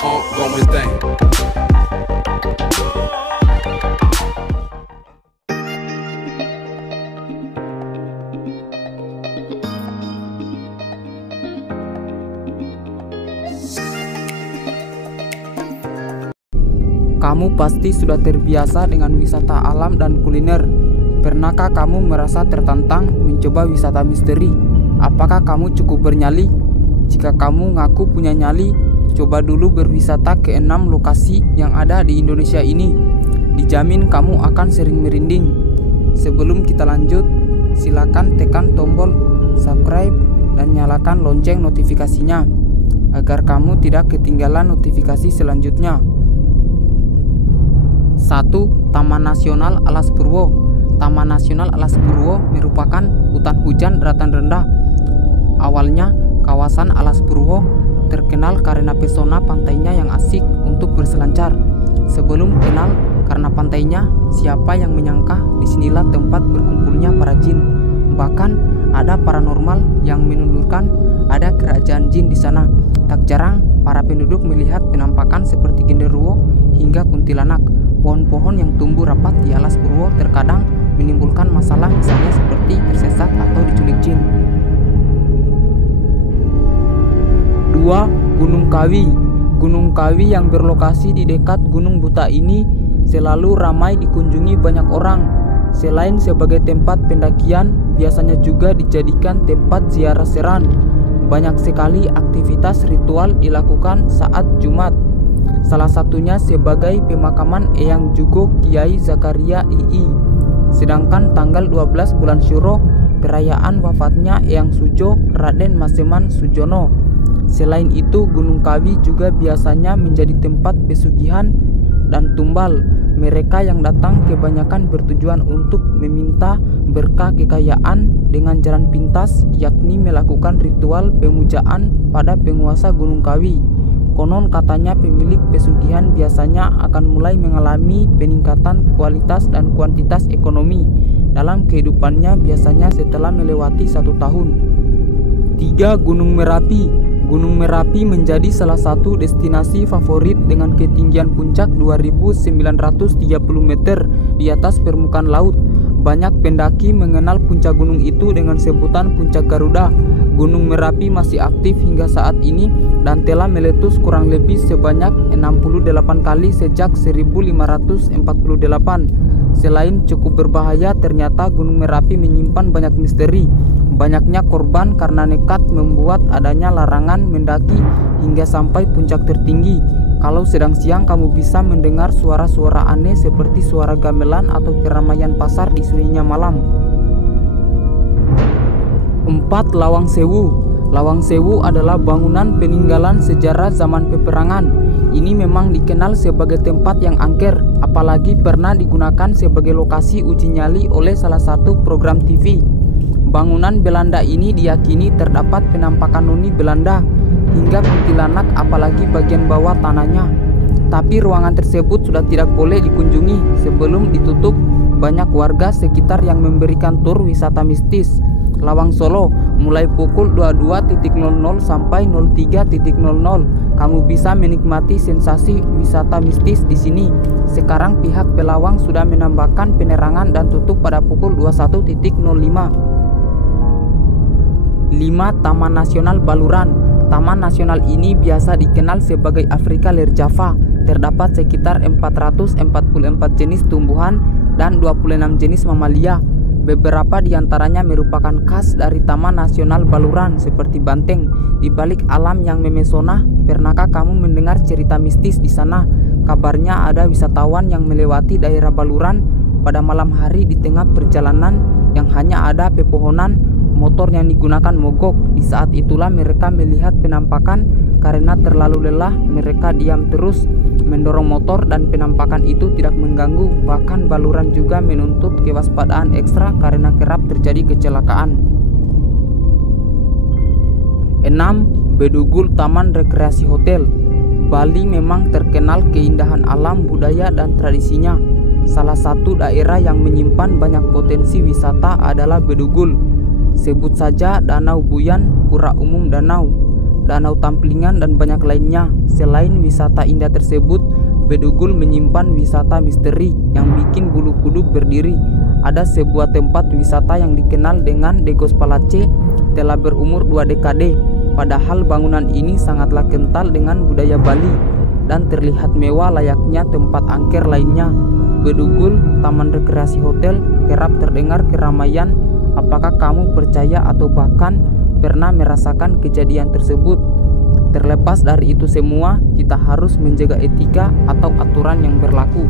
ongoing thing. Kamu pasti sudah terbiasa dengan wisata alam dan kuliner. Pernahkah kamu merasa tertantang mencoba wisata misteri? Apakah kamu cukup bernyali? Jika kamu ngaku punya nyali, coba dulu berwisata ke 6 lokasi yang ada di Indonesia ini. Dijamin kamu akan sering merinding. Sebelum kita lanjut, silakan tekan tombol subscribe dan nyalakan lonceng notifikasinya agar kamu tidak ketinggalan notifikasi selanjutnya. 1. Taman Nasional Alas Purwo. Taman Nasional Alas Purwo merupakan hutan hujan daratan rendah. Awalnya, kawasan Alas Purwo terkenal karena pesona pantainya yang asik untuk berselancar. Sebelum kenal karena pantainya, siapa yang menyangka disinilah tempat berkumpulnya para jin. Bahkan ada paranormal yang menuturkan ada kerajaan jin di sana. Tak jarang para penduduk melihat penampakan seperti genderuwo hingga kuntilanak. Pohon-pohon yang tumbuh rapat di Alas Purwo terkadang menimbulkan masalah, misalnya seperti tersesat atau diculik jin. 2. Gunung Kawi. Gunung Kawi yang berlokasi di dekat Gunung Buta ini selalu ramai dikunjungi banyak orang. Selain sebagai tempat pendakian, biasanya juga dijadikan tempat ziarah seran. Banyak sekali aktivitas ritual dilakukan saat Jumat. Salah satunya sebagai pemakaman Eyang Jugo Kiai Zakaria II. Sedangkan tanggal 12 bulan Syuro, perayaan wafatnya Eyang Sujo Raden Maseman Sujono. Selain itu, Gunung Kawi juga biasanya menjadi tempat pesugihan dan tumbal. Mereka yang datang kebanyakan bertujuan untuk meminta berkah kekayaan dengan jalan pintas, yakni melakukan ritual pemujaan pada penguasa Gunung Kawi. Konon katanya pemilik pesugihan biasanya akan mulai mengalami peningkatan kualitas dan kuantitas ekonomi dalam kehidupannya, biasanya setelah melewati 1 tahun. 3. Gunung Merapi. Gunung Merapi menjadi salah satu destinasi favorit dengan ketinggian puncak 2.930 meter di atas permukaan laut. Banyak pendaki mengenal puncak gunung itu dengan sebutan Puncak Garuda. Gunung Merapi masih aktif hingga saat ini dan telah meletus kurang lebih sebanyak 68 kali sejak 1548. Selain cukup berbahaya, ternyata Gunung Merapi menyimpan banyak misteri. Banyaknya korban karena nekat membuat adanya larangan mendaki hingga sampai puncak tertinggi. Kalau sedang siang, kamu bisa mendengar suara-suara aneh seperti suara gamelan atau keramaian pasar di sunyinya malam. 4. Lawang Sewu. Lawang Sewu adalah bangunan peninggalan sejarah zaman peperangan. Ini memang dikenal sebagai tempat yang angker, apalagi pernah digunakan sebagai lokasi uji nyali oleh salah satu program TV. Bangunan Belanda ini diyakini terdapat penampakan noni Belanda hingga kuntilanak, apalagi bagian bawah tanahnya. Tapi ruangan tersebut sudah tidak boleh dikunjungi sebelum ditutup. Banyak warga sekitar yang memberikan tur wisata mistis Lawang Solo mulai pukul 22.00 sampai 03.00. Kamu bisa menikmati sensasi wisata mistis di sini. Sekarang pihak Pelawang sudah menambahkan penerangan dan tutup pada pukul 21.05. 5. Taman Nasional Baluran. Taman nasional ini biasa dikenal sebagai Afrika Ler Java. Terdapat sekitar 444 jenis tumbuhan dan 26 jenis mamalia. Beberapa di antaranya merupakan khas dari Taman Nasional Baluran seperti banteng. Di balik alam yang memesona, pernahkah kamu mendengar cerita mistis di sana? Kabarnya ada wisatawan yang melewati daerah Baluran pada malam hari di tengah perjalanan yang hanya ada pepohonan, motor yang digunakan mogok. Di saat itulah mereka melihat penampakan. Karena terlalu lelah, mereka diam terus mendorong motor dan penampakan itu tidak mengganggu. Bahkan Baluran juga menuntut kewaspadaan ekstra karena kerap terjadi kecelakaan. 6. Bedugul Taman Rekreasi Hotel. Bali memang terkenal keindahan alam, budaya, dan tradisinya. Salah satu daerah yang menyimpan banyak potensi wisata adalah Bedugul. Sebut saja Danau Buyan, Pura Umum Danau. danau Tamplingan, dan banyak lainnya. Selain wisata indah tersebut, Bedugul menyimpan wisata misteri yang bikin bulu kuduk berdiri. Ada sebuah tempat wisata yang dikenal dengan Degos Palace telah berumur 2 dekade. Padahal bangunan ini sangatlah kental dengan budaya Bali dan terlihat mewah layaknya tempat angker lainnya. Bedugul, taman rekreasi hotel, kerap terdengar keramaian. Apakah kamu percaya atau bahkan pernah merasakan kejadian tersebut? Terlepas dari itu semua, kita harus menjaga etika atau aturan yang berlaku.